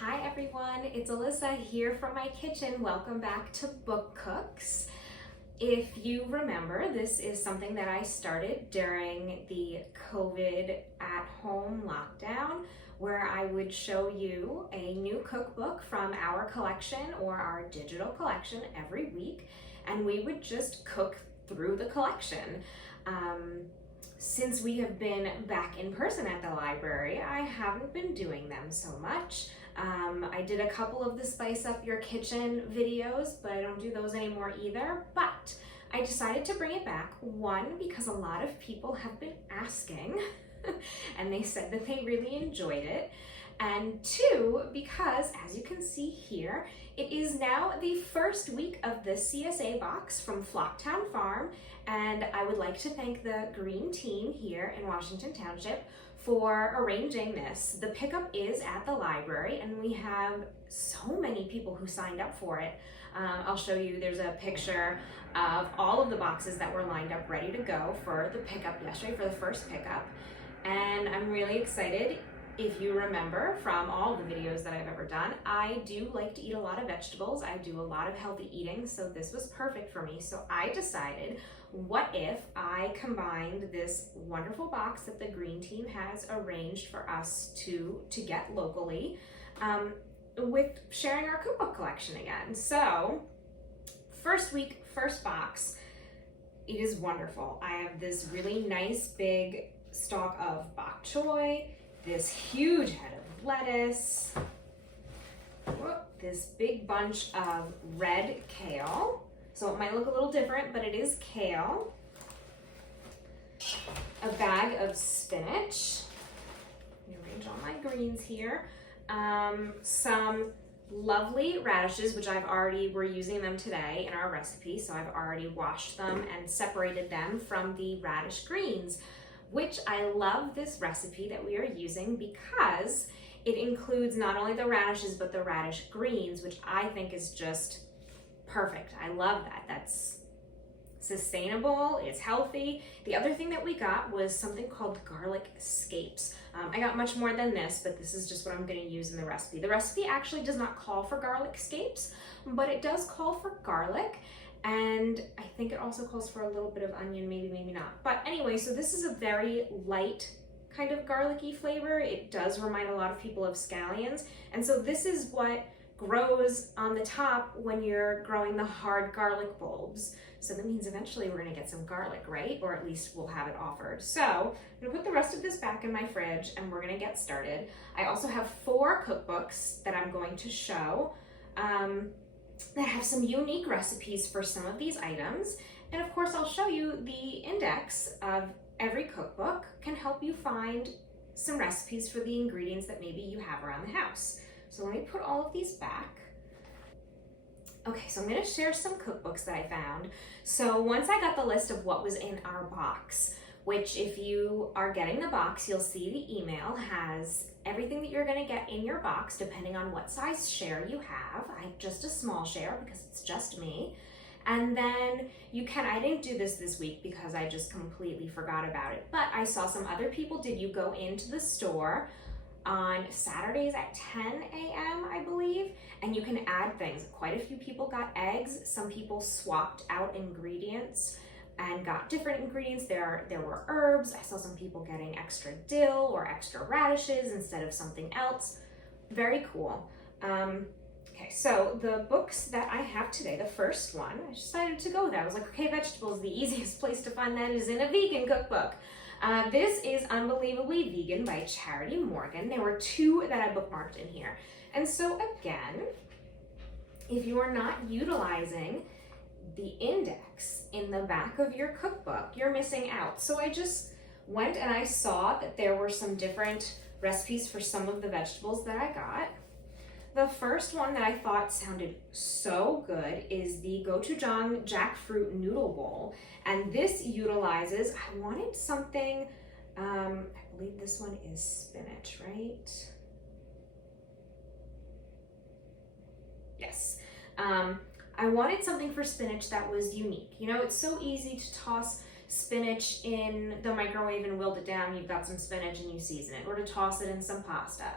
Hi everyone, it's Alyssa here from my kitchen. Welcome back to Book Cooks. If you remember, this is something that I started during the COVID at home lockdown, where I would show you a new cookbook from our collection or our digital collection every week, and we would just cook through the collection. Since we have been back in person at the library, I haven't been doing them so much. I did a couple of the Spice Up Your Kitchen videos, but I don't do those anymore either. But I decided to bring it back, one, because a lot of people have been asking, and they said that they really enjoyed it. And two, because as you can see here, it is now the first week of the CSA box from Flocktown Farm, and I would like to thank the Green Team here in Washington Township for arranging this. The pickup is at the library, and we have so many people who signed up for it. I'll show you, there's a picture of all of the boxes that were lined up ready to go for the pickup yesterday, for the first pickup, and I'm really excited. If you remember from all the videos that I've ever done, I do like to eat a lot of vegetables. I do a lot of healthy eating, so this was perfect for me. So I decided, what if I combined this wonderful box that the Green Team has arranged for us to get locally with sharing our cookbook collection again. So first week, first box, it is wonderful. I have this really nice big stalk of bok choy, this huge head of lettuce, this big bunch of red kale. So it might look a little different, but it is kale. A bag of spinach. Let me arrange all my greens here. Some lovely radishes, which we're using them today in our recipe, so I've already washed them and separated them from the Radish Greens, which I love this recipe that we are using because it includes not only the radishes, but the radish greens, which I think is just perfect. I love that. That's sustainable, it's healthy. The other thing that we got was something called garlic scapes. I got much more than this, but this is just what I'm going to use in the recipe. The recipe actually does not call for garlic scapes, but it does call for garlic. And I think it also calls for a little bit of onion, maybe not. But anyway, so this is a very light kind of garlicky flavor. It does remind a lot of people of scallions. And so this is what grows on the top when you're growing the hard garlic bulbs. So that means eventually we're gonna get some garlic, right? Or at least we'll have it offered. So I'm gonna put the rest of this back in my fridge and we're gonna get started. I also have 4 cookbooks that I'm going to show. That have some unique recipes for some of these items. And of course, I'll show you the index of every cookbook can help you find some recipes for the ingredients that maybe you have around the house. So let me put all of these back. Okay, so I'm gonna share some cookbooks that I found. So once I got the list of what was in our box, which if you are getting the box, you'll see the email has everything that you're gonna get in your box, depending on what size share you have. I have just a small share because it's just me. And then I didn't do this week because I just completely forgot about it, but I saw some other people did. You go into the store on Saturdays at 10 a.m., I believe, and you can add things. Quite a few people got eggs. Some people swapped out ingredients and got different ingredients. There were herbs. I saw some people getting extra dill or extra radishes instead of something else. Very cool. Okay, so the books that I have today, the first one, I decided to go there. I was like, okay, vegetables, the easiest place to find that is in a vegan cookbook. This is Unbelievably Vegan by Charity Morgan. There were 2 that I bookmarked in here. And so again, if you are not utilizing the index in the back of your cookbook, you're missing out. So I just went and I saw that there were some different recipes for some of the vegetables that I got. The first one that I thought sounded so good is the Gochujang Jackfruit Noodle Bowl. And this utilizes, I wanted something, I believe this one is spinach, right? Yes. I wanted something for spinach that was unique. You know, it's so easy to toss spinach in the microwave and wilt it down. You've got some spinach and you season it, or to toss it in some pasta.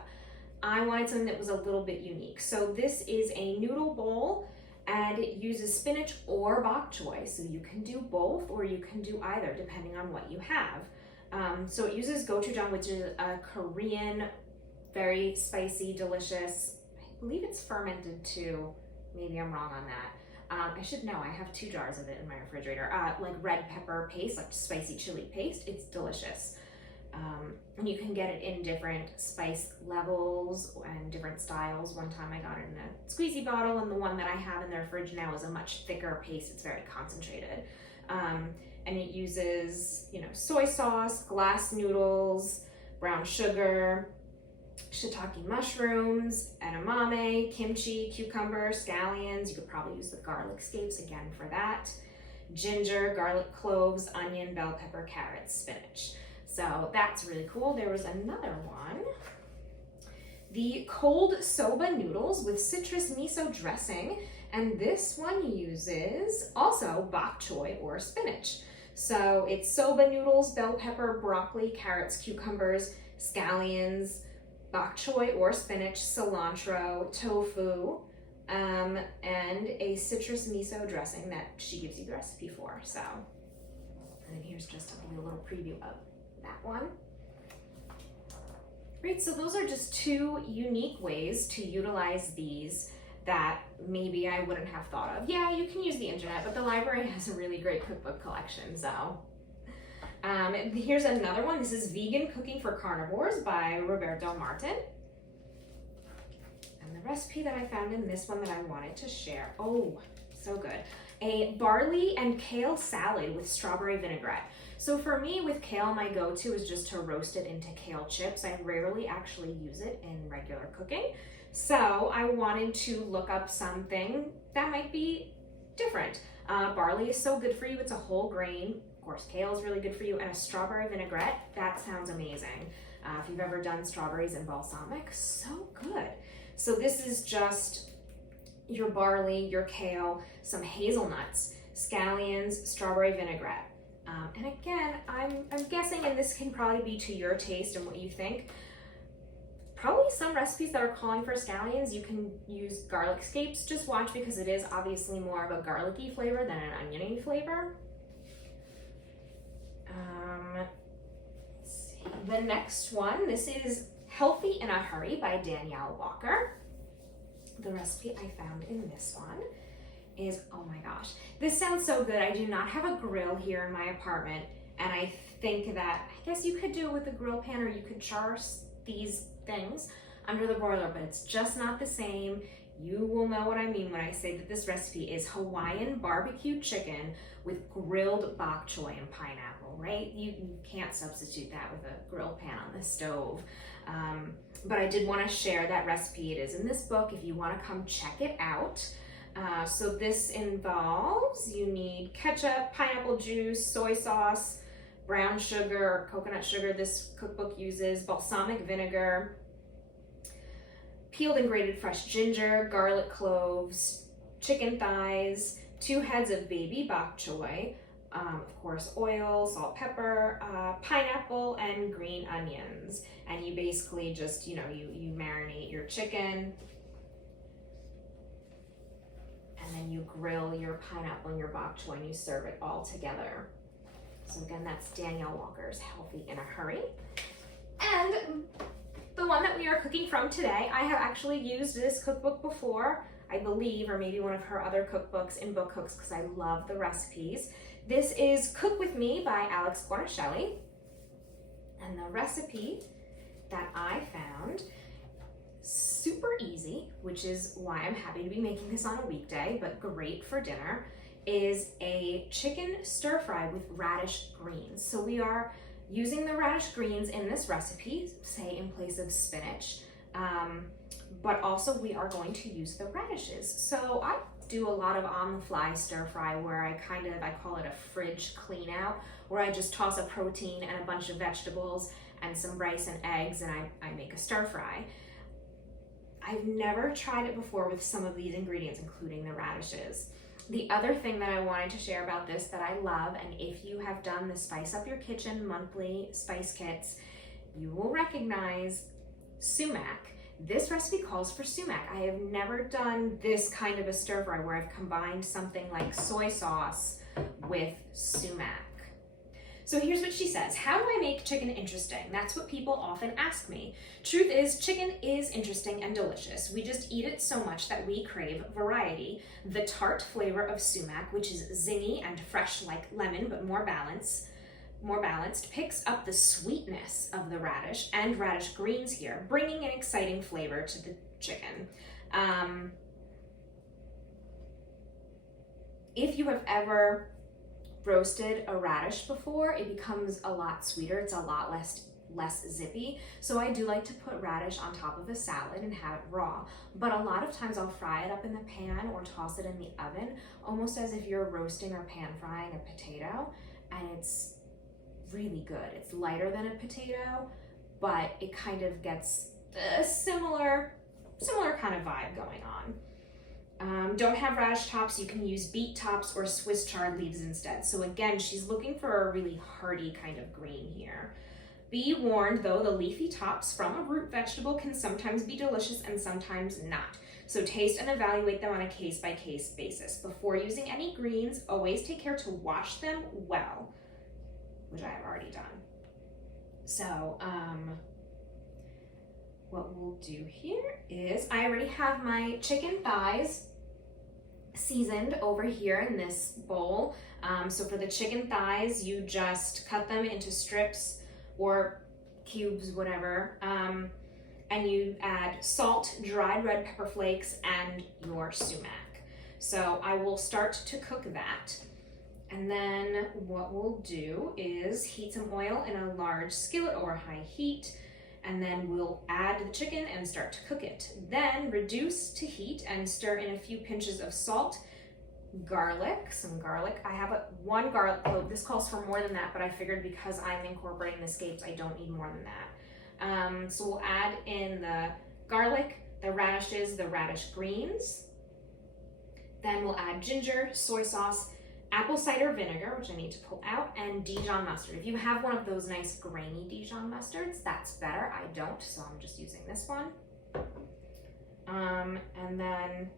I wanted something that was a little bit unique. So this is a noodle bowl, and it uses spinach or bok choy. So you can do both or you can do either depending on what you have. So it uses gochujang, which is a Korean, very spicy, delicious, I believe it's fermented too. Maybe I'm wrong on that. I should know, I have 2 jars of it in my refrigerator. Like red pepper paste, like spicy chili paste. It's delicious. And you can get it in different spice levels and different styles. One time I got it in a squeezy bottle, and the one that I have in their fridge now is a much thicker paste. It's very concentrated. And it uses, you know, soy sauce, glass noodles, brown sugar, shiitake mushrooms, edamame, kimchi, cucumber, scallions. You could probably use the garlic scapes again for that. Ginger, garlic cloves, onion, bell pepper, carrots, spinach. So that's really cool. There was another one. The cold soba noodles with citrus miso dressing. And this one uses also bok choy or spinach. So it's soba noodles, bell pepper, broccoli, carrots, cucumbers, scallions, bok choy or spinach, cilantro, tofu, and a citrus miso dressing that she gives you the recipe for. So, and here's just a little preview of that one. Great, so those are just 2 unique ways to utilize these that maybe I wouldn't have thought of. Yeah, you can use the internet, but the library has a really great cookbook collection, so. Here's another one. This is Vegan Cooking for Carnivores by Roberto. And the recipe that I found in this one that I wanted to share, oh, so good. A barley and kale salad with strawberry vinaigrette. So for me with kale, my go-to is just to roast it into kale chips. I rarely actually use it in regular cooking. So I wanted to look up something that might be different. Barley is so good for you. It's a whole grain. Of course, kale is really good for you. And a strawberry vinaigrette, that sounds amazing. If you've ever done strawberries and balsamic, so good. So this is just your barley, your kale, some hazelnuts, scallions, strawberry vinaigrette. And again, I'm guessing, and this can probably be to your taste and what you think, probably some recipes that are calling for scallions, you can use garlic scapes. Just watch, because it is obviously more of a garlicky flavor than an oniony flavor. Let's see. The next one, this is Healthy in a Hurry by Danielle Walker. The recipe I found in this one is, oh my gosh, this sounds so good. I do not have a grill here in my apartment, and I think that, I guess you could do it with a grill pan, or you could char these things under the broiler, but it's just not the same. You will know what I mean when I say that this recipe is Hawaiian barbecue chicken with grilled bok choy and pineapple, right? You can't substitute that with a grill pan on the stove. But I did want to share that recipe. It is in this book if you want to come check it out. So this involves, you need ketchup, pineapple juice, soy sauce, brown sugar or coconut sugar. This cookbook uses balsamic vinegar, peeled and grated fresh ginger, garlic cloves, chicken thighs, 2 heads of baby bok choy, of course oil, salt, pepper, pineapple, and green onions. And you basically just, you marinate your chicken, and then you grill your pineapple and your bok choy, and you serve it all together. So again, that's Danielle Walker's Healthy in a Hurry. And the one that we are cooking from today, I have actually used this cookbook before, I believe, or maybe one of her other cookbooks in Book Cooks, because I love the recipes. This is Cook With Me by Alex Guarnaschelli. And the recipe that I found, super easy, which is why I'm happy to be making this on a weekday, but great for dinner, is a chicken stir fry with radish greens. So we are using the radish greens in this recipe, say in place of spinach, but also we are going to use the radishes. So I do a lot of on-the-fly stir fry where I call it a fridge clean out, where I just toss a protein and a bunch of vegetables and some rice and eggs, and I make a stir fry. I've never tried it before with some of these ingredients, including the radishes. The other thing that I wanted to share about this that I love, and if you have done the Spice Up Your Kitchen monthly spice kits, you will recognize sumac. This recipe calls for sumac. I have never done this kind of a stir fry where I've combined something like soy sauce with sumac. So here's what she says. How do I make chicken interesting? That's what people often ask me. Truth is, chicken is interesting and delicious. We just eat it so much that we crave variety. The tart flavor of sumac, which is zingy and fresh like lemon, but more balanced, picks up the sweetness of the radish and radish greens here, bringing an exciting flavor to the chicken. If you have ever roasted a radish before, it becomes a lot sweeter. It's a lot less zippy. So I do like to put radish on top of a salad and have it raw. But a lot of times I'll fry it up in the pan or toss it in the oven, almost as if you're roasting or pan frying a potato. And it's really good. It's lighter than a potato, but it kind of gets a similar kind of vibe going on. Don't have radish tops, you can use beet tops or Swiss chard leaves instead. So again, she's looking for a really hearty kind of green here. Be warned though, the leafy tops from a root vegetable can sometimes be delicious and sometimes not. So taste and evaluate them on a case-by-case basis. Before using any greens, always take care to wash them well, which I have already done. So, what we'll do here is I already have my chicken thighs seasoned over here in this bowl. So for the chicken thighs, you just cut them into strips or cubes, whatever, and you add salt, dried red pepper flakes, and your sumac. So I will start to cook that. And then what we'll do is heat some oil in a large skillet over high heat, and then we'll add the chicken and start to cook it. Then reduce to heat and stir in a few pinches of salt, some garlic. I have one garlic clove. This calls for more than that, but I figured because I'm incorporating the scapes, I don't need more than that. So we'll add in the garlic, the radishes, the radish greens. Then we'll add ginger, soy sauce, apple cider vinegar, which I need to pull out, and Dijon mustard. If you have one of those nice grainy Dijon mustards, that's better. I don't, so I'm just using this one. And then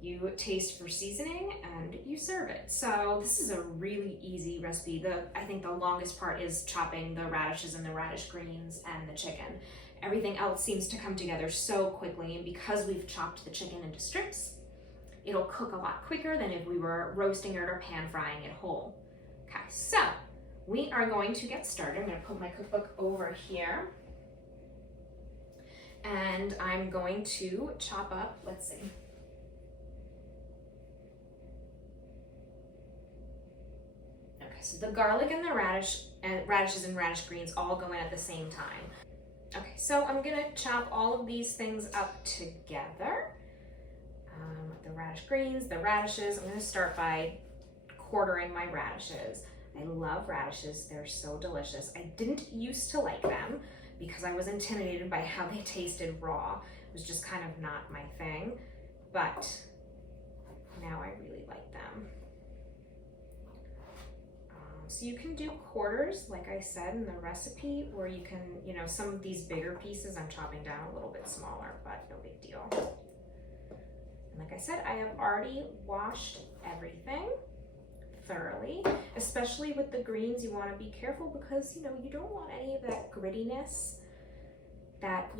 you taste for seasoning and you serve it. So this is a really easy recipe. I think the longest part is chopping the radishes and the radish greens and the chicken. Everything else seems to come together so quickly, and because we've chopped the chicken into strips, it'll cook a lot quicker than if we were roasting it or pan frying it whole. Okay, so we are going to get started. I'm going to put my cookbook over here. And I'm going to chop up, let's see. Okay, so the garlic and the radishes and radish greens all go in at the same time. Okay, so I'm going to chop all of these things up together. The radish greens, the radishes. I'm going to start by quartering my radishes. I love radishes. They're so delicious. I didn't used to like them because I was intimidated by how they tasted raw. It was just kind of not my thing, but now I really like them. So you can do quarters, like I said in the recipe, or you can, some of these bigger pieces I'm chopping down a little bit smaller, but no big deal. Like I said, I have already washed everything thoroughly, especially with the greens. You want to be careful because, you don't want any of that grittiness that,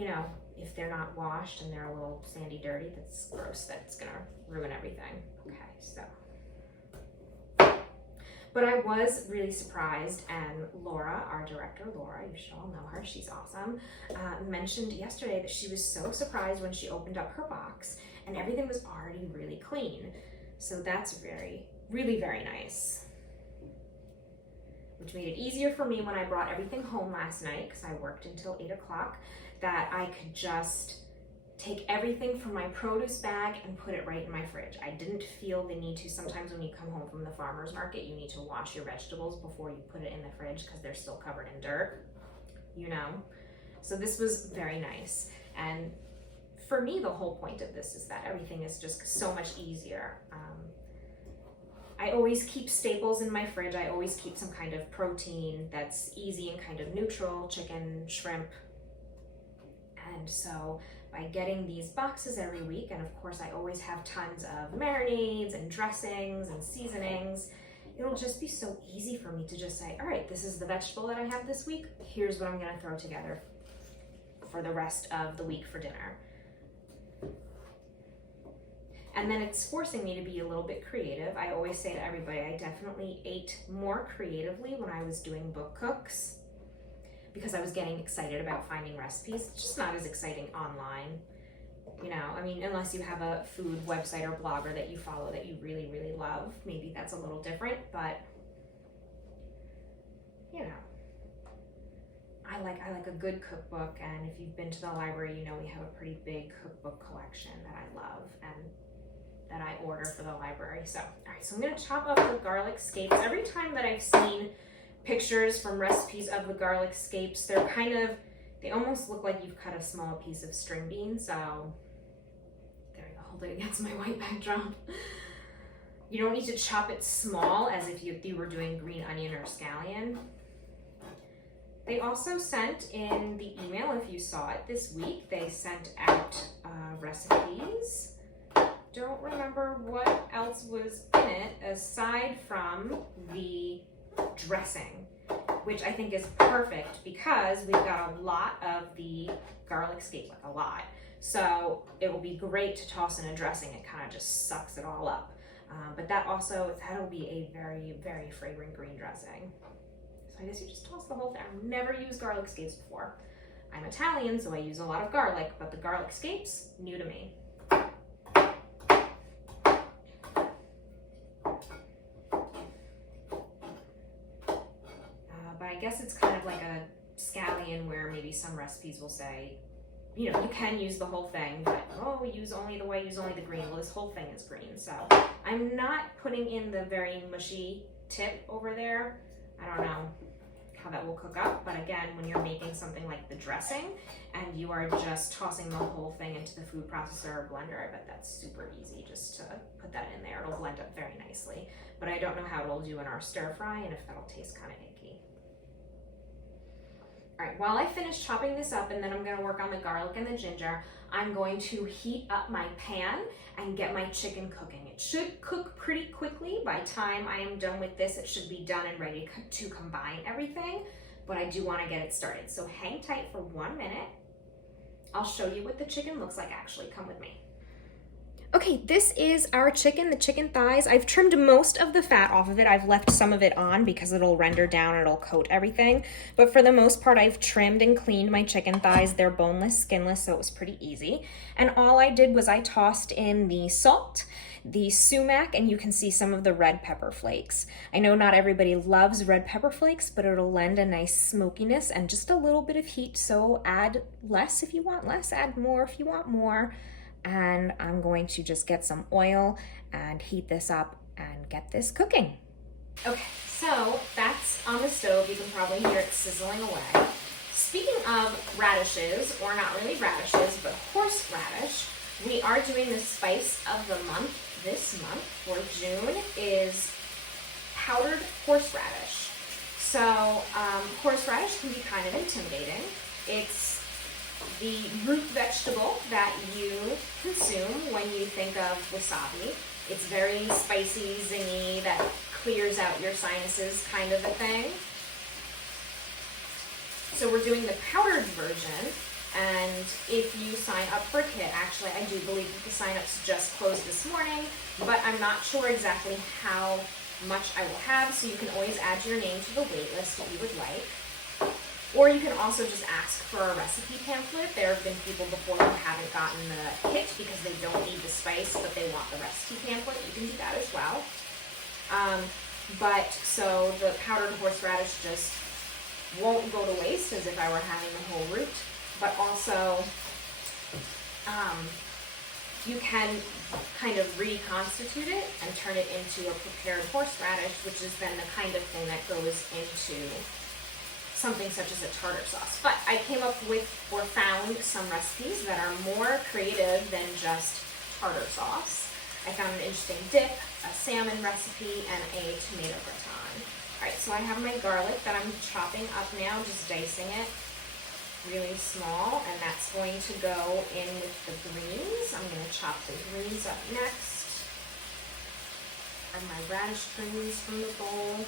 if they're not washed and they're a little sandy dirty, that's gross. That's going to ruin everything. Okay, so. But I was really surprised, and Laura, our director, you should all know her, she's awesome, mentioned yesterday that she was so surprised when she opened up her box and everything was already really clean. So that's really very nice. Which made it easier for me when I brought everything home last night, because I worked until 8 o'clock, that I could just take everything from my produce bag and put it right in my fridge. I didn't feel the need to. Sometimes when you come home from the farmer's market, you need to wash your vegetables before you put it in the fridge because they're still covered in dirt, So this was very nice. And for me, the whole point of this is that everything is just so much easier. I always keep staples in my fridge. I always keep some kind of protein that's easy and kind of neutral, chicken, shrimp, and And so by getting these boxes every week, and of course I always have tons of marinades and dressings and seasonings, it'll just be so easy for me to just say, all right, this is the vegetable that I have this week. Here's what I'm gonna throw together for the rest of the week for dinner. And then it's forcing me to be a little bit creative. I always say to everybody, I definitely ate more creatively when I was doing book cooks because I was getting excited about finding recipes. It's just not as exciting online. You know, I mean, unless you have a food website or blogger that you follow that you really, really love, maybe that's a little different, but you know, I like a good cookbook, and if you've been to the library, you know we have a pretty big cookbook collection that I love and that I order for the library. So, all right, so I'm gonna chop up the garlic scapes. Every time that I've seen pictures from recipes of the garlic scapes, they almost look like you've cut a small piece of string bean. So there you go, hold it against my white backdrop. You don't need to chop it small as if you were doing green onion or scallion. They also sent in the email, if you saw it this week, they sent out recipes. Don't remember what else was in it aside from the dressing, which I think is perfect because we've got a lot of the garlic scapes, like a lot. So it will be great to toss in a dressing. It kind of just sucks it all up. But that'll be a very, very fragrant green dressing. So I guess you just toss the whole thing. I've never used garlic scapes before. I'm Italian, so I use a lot of garlic, but the garlic scapes, new to me. But I guess it's kind of like a scallion where maybe some recipes will say, you know, you can use the whole thing, but use only the green. Well, this whole thing is green. So I'm not putting in the very mushy tip over there. I don't know how that will cook up, but again, when you're making something like the dressing and you are just tossing the whole thing into the food processor or blender, I bet that's super easy just to put that in there. It'll blend up very nicely, but I don't know how it'll do in our stir fry and if that'll taste kind of icky. All right, while I finish chopping this up and then I'm gonna work on the garlic and the ginger, I'm going to heat up my pan and get my chicken cooking. It should cook pretty quickly. By the time I am done with this, it should be done and ready to combine everything, but I do wanna get it started. So hang tight for 1 minute. I'll show you what the chicken looks like actually. Come with me. Okay, this is our chicken, the chicken thighs. I've trimmed most of the fat off of it. I've left some of it on because it'll render down, it'll coat everything. But for the most part, I've trimmed and cleaned my chicken thighs. They're boneless, skinless, so it was pretty easy. And all I did was I tossed in the salt, the sumac, and you can see some of the red pepper flakes. I know not everybody loves red pepper flakes, but it'll lend a nice smokiness and just a little bit of heat. So add less if you want less, add more if you want more. And I'm going to just get some oil and heat this up and get this cooking. Okay, so that's on the stove. You can probably hear it sizzling away. Speaking of radishes, or not really radishes, but horseradish, we are doing the spice of the month this month for June is powdered horseradish. So horseradish can be kind of intimidating. It's the root vegetable that you consume when you think of wasabi. It's very spicy, zingy, that clears out your sinuses kind of a thing. So we're doing the powdered version, and if you sign up for a kit, actually I do believe that the sign-ups just closed this morning, but I'm not sure exactly how much I will have, so you can always add your name to the wait list if you would like. Or you can also just ask for a recipe pamphlet. There have been people before who haven't gotten the kit because they don't need the spice, but they want the recipe pamphlet. You can do that as well. So the powdered horseradish just won't go to waste as if I were having the whole root, but also you can kind of reconstitute it and turn it into a prepared horseradish, which is then the kind of thing that goes into something such as a tartar sauce. But I came up with or found some recipes that are more creative than just tartar sauce. I found an interesting dip, a salmon recipe, and a tomato gratin. All right, so I have my garlic that I'm chopping up now, just dicing it. really small, and that's going to go in with the greens. I'm going to chop the greens up next. Add my radish greens from the bowl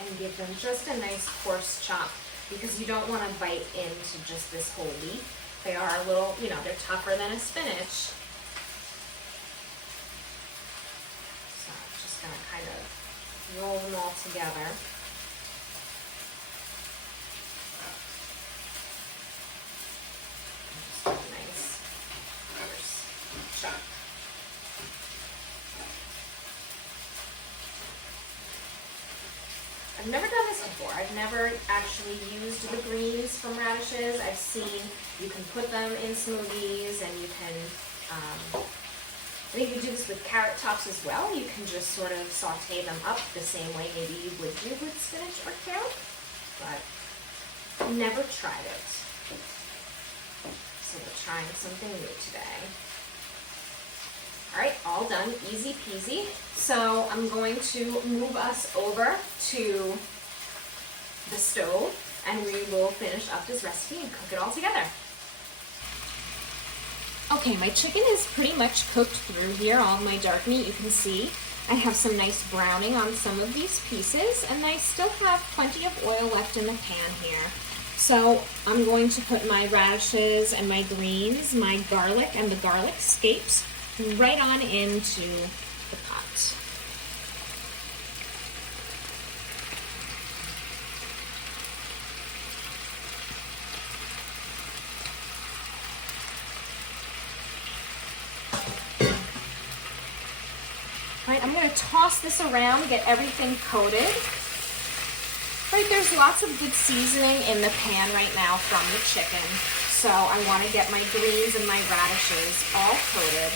and give them just a nice coarse chop, because you don't want to bite into just this whole leaf. They are a little, you know, they're tougher than a spinach. So I'm just going to kind of roll them all together. Just a nice coarse chop. I've never done this before. I've never actually used the greens from radishes. I've seen you can put them in smoothies, and you can, I think you do this with carrot tops as well. You can just sort of saute them up the same way maybe you would do with spinach or carrot, but I've never tried it. So we're trying something new today. All right, all done, easy peasy. So I'm going to move us over to the stove, and we will finish up this recipe and cook it all together. Okay, my chicken is pretty much cooked through here. All of my dark meat, you can see. I have some nice browning on some of these pieces, and I still have plenty of oil left in the pan here. So I'm going to put my radishes and my greens, my garlic and the garlic scapes right on into the pot. All right, I'm going to toss this around, get everything coated. Right, there's lots of good seasoning in the pan right now from the chicken. So I want to get my greens and my radishes all coated.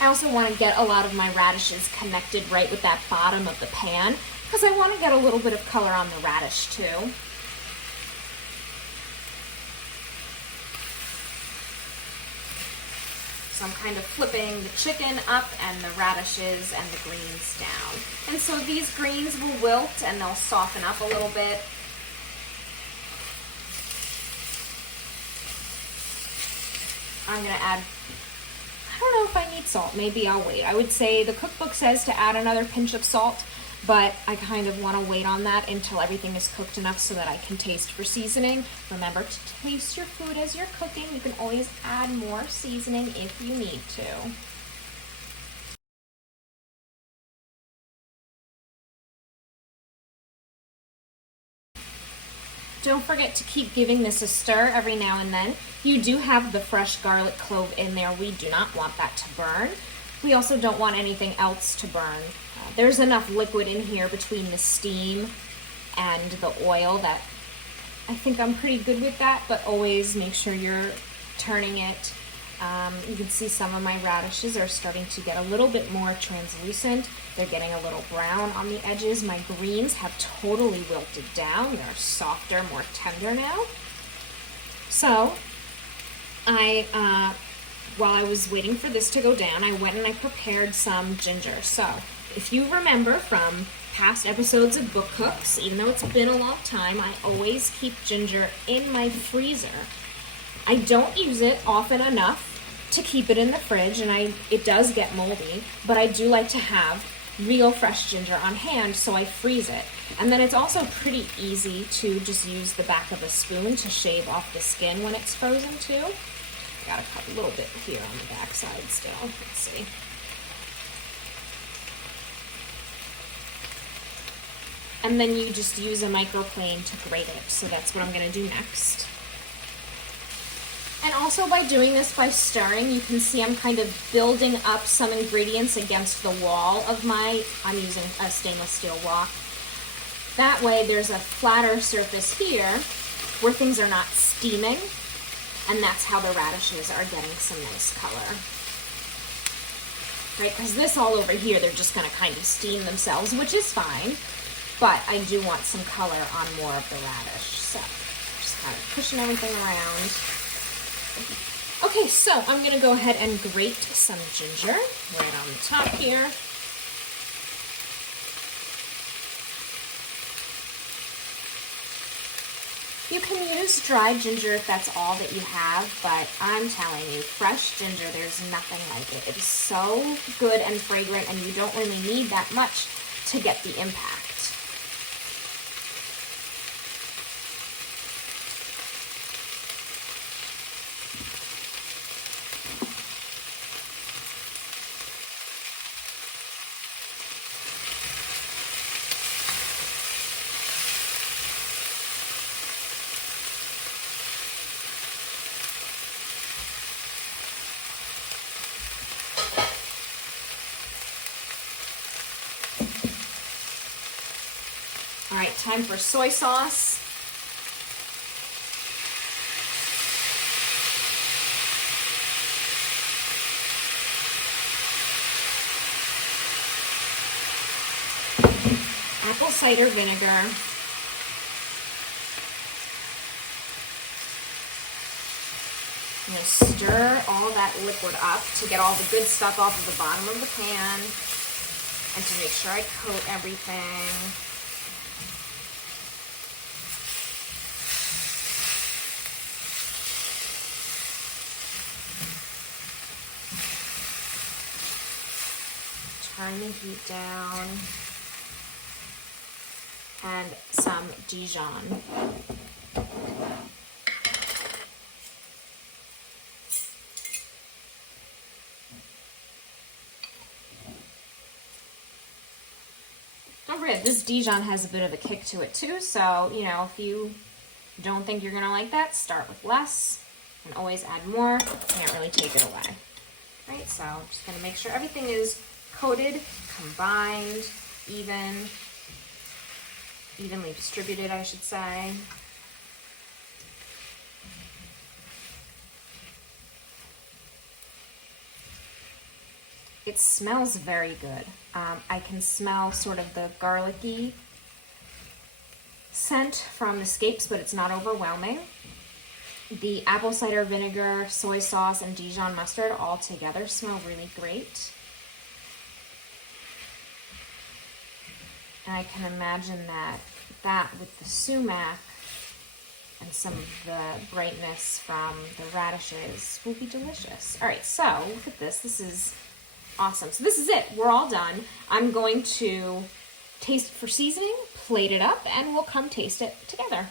I also want to get a lot of my radishes connected right with that bottom of the pan, because I want to get a little bit of color on the radish too. So I'm kind of flipping the chicken up and the radishes and the greens down. And so these greens will wilt and they'll soften up a little bit. I'm going to add, I don't know if I need salt. Maybe I'll wait. I would say the cookbook says to add another pinch of salt, but I kind of want to wait on that until everything is cooked enough so that I can taste for seasoning. Remember to taste your food as you're cooking. You can always add more seasoning if you need to. Don't forget to keep giving this a stir every now and then. You do have the fresh garlic clove in there. We do not want that to burn. We also don't want anything else to burn. There's enough liquid in here between the steam and the oil that I think I'm pretty good with that, but always make sure you're turning it. You can see some of my radishes are starting to get a little bit more translucent. They're getting a little brown on the edges. My greens have totally wilted down. They're softer, more tender now. So while I was waiting for this to go down, I went and I prepared some ginger. So if you remember from past episodes of Book Cooks, even though it's been a long time, I always keep ginger in my freezer. I don't use it often enough to keep it in the fridge, and it does get moldy, but I do like to have real fresh ginger on hand, so I freeze it. And then it's also pretty easy to just use the back of a spoon to shave off the skin when it's frozen too. I got a little bit here on the back side still. Let's see. And then you just use a microplane to grate it. So that's what I'm going to do next. And also by doing this, by stirring, you can see I'm kind of building up some ingredients against the wall of I'm using a stainless steel wok. That way there's a flatter surface here where things are not steaming, and that's how the radishes are getting some nice color. right? Because this all over here, they're just gonna kind of steam themselves, which is fine, but I do want some color on more of the radish. So just kind of pushing everything around. Okay, so I'm gonna go ahead and grate some ginger right on the top here. You can use dried ginger if that's all that you have, but I'm telling you, fresh ginger, there's nothing like it. It is so good and fragrant, and you don't really need that much to get the impact. All right, time for soy sauce. Apple cider vinegar. I'm going to stir all that liquid up to get all the good stuff off of the bottom of the pan and to make sure I coat everything. Turn the heat down. And some Dijon. All right, this Dijon has a bit of a kick to it too, so, you know, if you don't think you're gonna like that, start with less and always add more. Can't really take it away. All right, so I'm just gonna make sure everything is coated, combined, evenly distributed, I should say. It smells very good. I can smell sort of the garlicky scent from the scapes, but it's not overwhelming. The apple cider vinegar, soy sauce, and Dijon mustard all together smell really great. And I can imagine that with the sumac and some of the brightness from the radishes will be delicious. All right, so look at this. This is awesome. So this is it. We're all done. I'm going to taste it for seasoning, plate it up, and we'll come taste it together.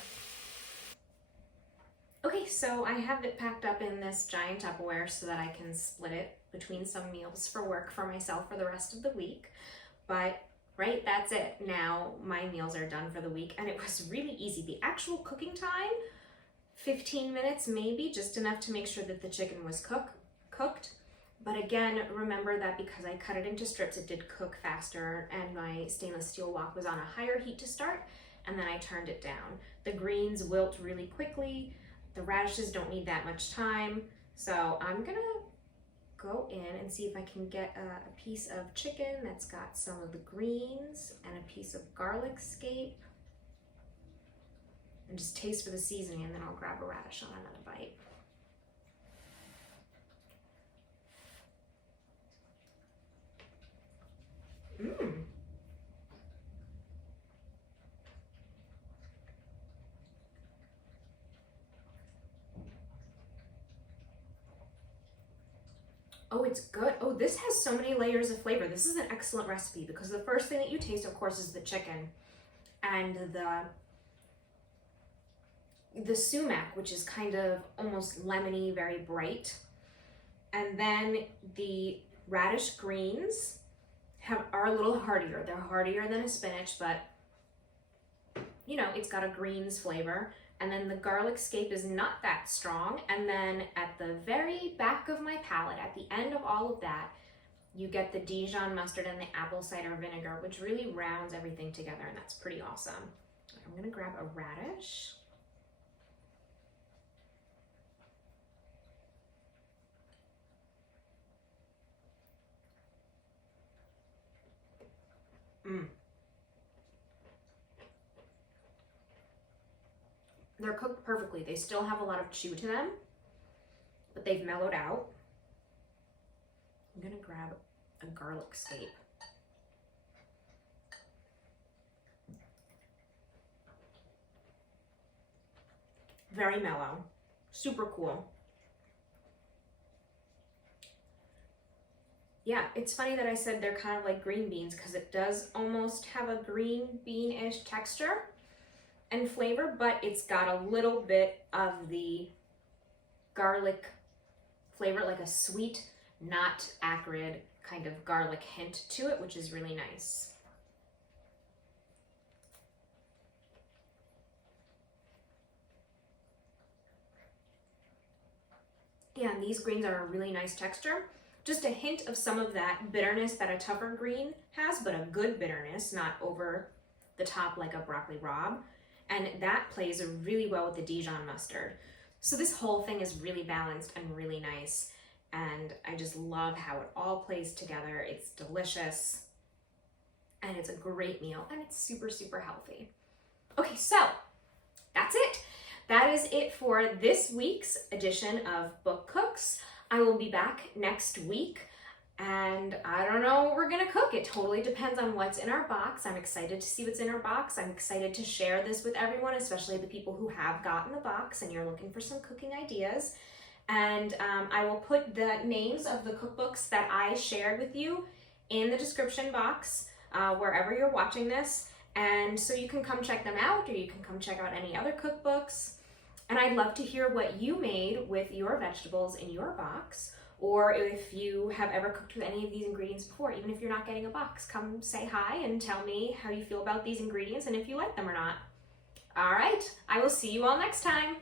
Okay, so I have it packed up in this giant Tupperware so that I can split it between some meals for work for myself for the rest of the week. But right, that's it. Now my meals are done for the week, and it was really easy. The actual cooking time, 15 minutes maybe, just enough to make sure that the chicken was cooked. But again, remember that because I cut it into strips, it did cook faster, and my stainless steel wok was on a higher heat to start, and then I turned it down. The greens wilt really quickly. The radishes don't need that much time. So I'm gonna go in and see if I can get a piece of chicken that's got some of the greens and a piece of garlic scape, and just taste for the seasoning, and then I'll grab a radish on another bite. Oh, it's good. Oh, this has so many layers of flavor. This is an excellent recipe because the first thing that you taste, of course, is the chicken and the sumac, which is kind of almost lemony, very bright. And then the radish greens are a little heartier. They're heartier than a spinach, but you know, it's got a greens flavor. And then the garlic scape is not that strong. And then at the very back of my palate, at the end of all of that, you get the Dijon mustard and the apple cider vinegar, which really rounds everything together, and that's pretty awesome. I'm gonna grab a radish. They're cooked perfectly. They still have a lot of chew to them, but they've mellowed out. I'm gonna grab a garlic scape. Very mellow, super cool. Yeah, it's funny that I said they're kind of like green beans because it does almost have a green bean-ish texture and flavor, but it's got a little bit of the garlic flavor, like a sweet, not acrid kind of garlic hint to it, which is really nice. Yeah, and these greens are a really nice texture. Just a hint of some of that bitterness that a tougher green has, but a good bitterness, not over the top like a broccoli rabe. And that plays really well with the Dijon mustard. So this whole thing is really balanced and really nice. And I just love how it all plays together. It's delicious and it's a great meal and it's super, super healthy. Okay, so that's it. That is it for this week's edition of Book Cooks. I will be back next week and I don't know what we're gonna cook. It totally depends on what's in our box. I'm excited to see what's in our box. I'm excited to share this with everyone, especially the people who have gotten the box and you're looking for some cooking ideas. And I will put the names of the cookbooks that I shared with you in the description box wherever you're watching this. And so you can come check them out, or you can come check out any other cookbooks. And I'd love to hear what you made with your vegetables in your box, or if you have ever cooked with any of these ingredients before. Even if you're not getting a box, come say hi and tell me how you feel about these ingredients and if you like them or not. All right, I will see you all next time.